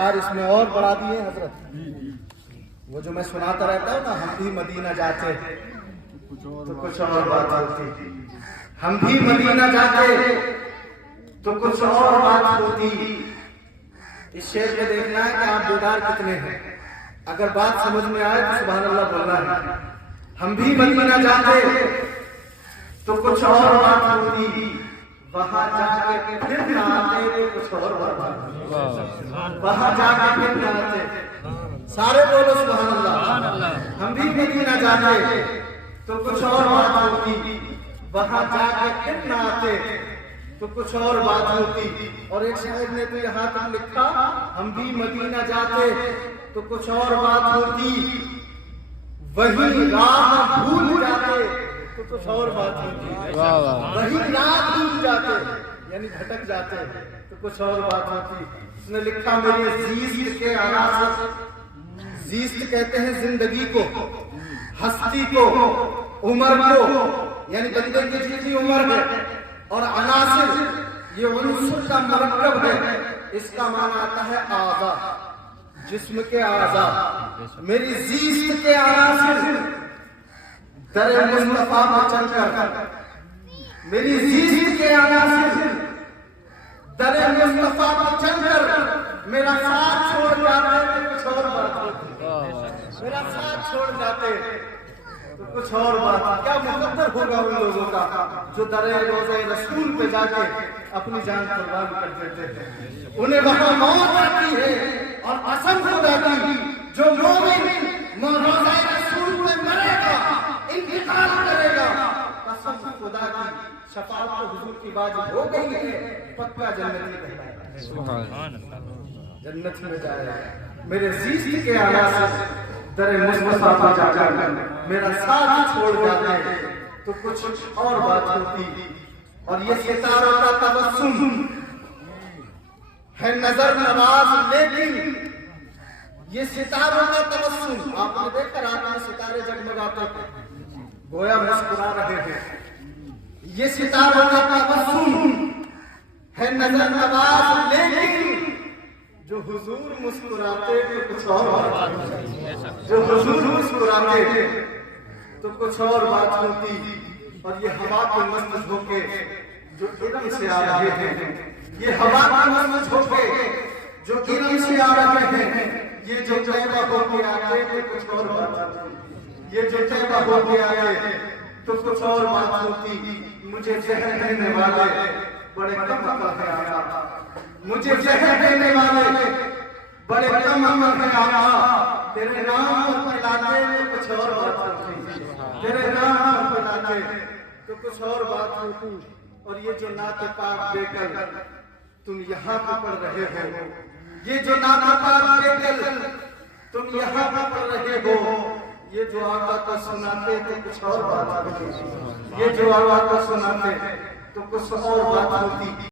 اشعار اس میں اور بڑھا دیے حضرت. وہ جو میں سناتا رہتا ہوں نا، ہم بھی مدینہ جاتے تو کچھ اور بات ہوتی، ہم بھی مدینہ جاتے تو کچھ اور بات ہوتی. اس شعر میں دیکھنا ہے کہ آپ بیدار کتنے ہیں. اگر بات سمجھ میں آئے تو سبحان اللہ بولنا ہے. ہم بھی مدینہ جاتے تو کچھ اور بات ہوتی، وہاں جا کے پھر نہ آتے تو کچھ اور بات ہوتی. وہاں جا کے پھر نہ آتے. سارے بولو سبحان اللہ. ہم بھی مدینہ جاتے تو کچھ اور بات ہوتی، وہاں جا کے پھر نہ آتے تو کچھ اور بات ہوتی. اور ایک شاعر نے تو یہاں تک لکھا، ہم بھی مدینہ جاتے تو کچھ اور بات ہوتی، وہی راہ بھول جاتے تو کچھ اور بات ہوتی. وہی راہ بھول جاتے یعنی بھٹک جاتے تو کچھ اور بات ہوتی. اس نے لکھا، میری زیست کے عناصر، زیست کہتے ہیں زندگی کو، ہستی کو، عمر کو، یعنی بندے کی جتنی عمر ہے، اور عناصر یہ عنصر کا مرکب ہے. اس کا معنی آتا ہے اعضاء، جسم کے اعضاء. میری زیست کے عناصر در مصطفیٰ میں چل کر، میری زیست کے عناصر در مصطفیٰ میں چل کر میرا ساتھ چھوڑ جاتے تو کچھ اور بات ہوتی. میرا ساتھ چھوڑ جاتے تو کچھ اور بات. کیا مقدر ہوگا ان لوگوں کا جو در روضہ رسول پہ جا کے اپنی جان قربان کر دیتے ہیں. انہیں وہاں موت آتی ہے اور قسم خدا کی، جو مومن روضہ رسول پہ مرے گا، انتقال کرے گا، قسم خدا کی شفاعت تو حضور کی واجب ہو گئی ہے، پکا جنتی ہے، جنت میں جائے گا. میرے زیست کے عناصر در مصطفیٰ پہ جا کر میرا ساتھ چھوڑ جاتے تو کچھ اور بات ہوتی. اور یہ ستاروں کا تبسم ہے نظر نواز، لیکن یہ ستاروں کا تبسم، آپ نے دیکھا رات میں ستارے جگمگاتے تھے، گویا مسکرا رہے ہیں. یہ ستاروں کا تبسم ہے نظر نواز، لیکن جو حضور مسکراتے تو کچھ اور بات ہوتی. جو حضور مسکراتے تو کچھ اور بات ہوتی. اور یہ ہوا کے مست جھونکے جو علم سے آ رہے ہیں، یہ ہوا کے مست جھونکے جو علم سے آ رہے ہیں، یہ جو طیبہ ہو کے آتے تو کچھ اور بات ہوتی. یہ جو طیبہ ہو کے آتے تو کچھ اور بات ہوتی. مجھے زہر دینے والے بڑے کم عقل ہیں آقا، مجھے زہر دینے والے بڑے کم عقل ہیں آقا. تیرے نام پر پلاتے تو کچھ اور بات ہوتی، تیرے نام پر پلاتے تو کچھ اور بات ہوتی. اور یہ جو نعت پاک دے کر تم یہاں پہ پڑھ رہے ہو، یہ جو نعت پاک دے کر تم یہاں پہ پڑھ رہے ہو، یہ جو آقا کو سناتے تو کچھ اور بات ہوتی. یہ جو آقا کو سناتے تو کچھ اور بات ہوتی.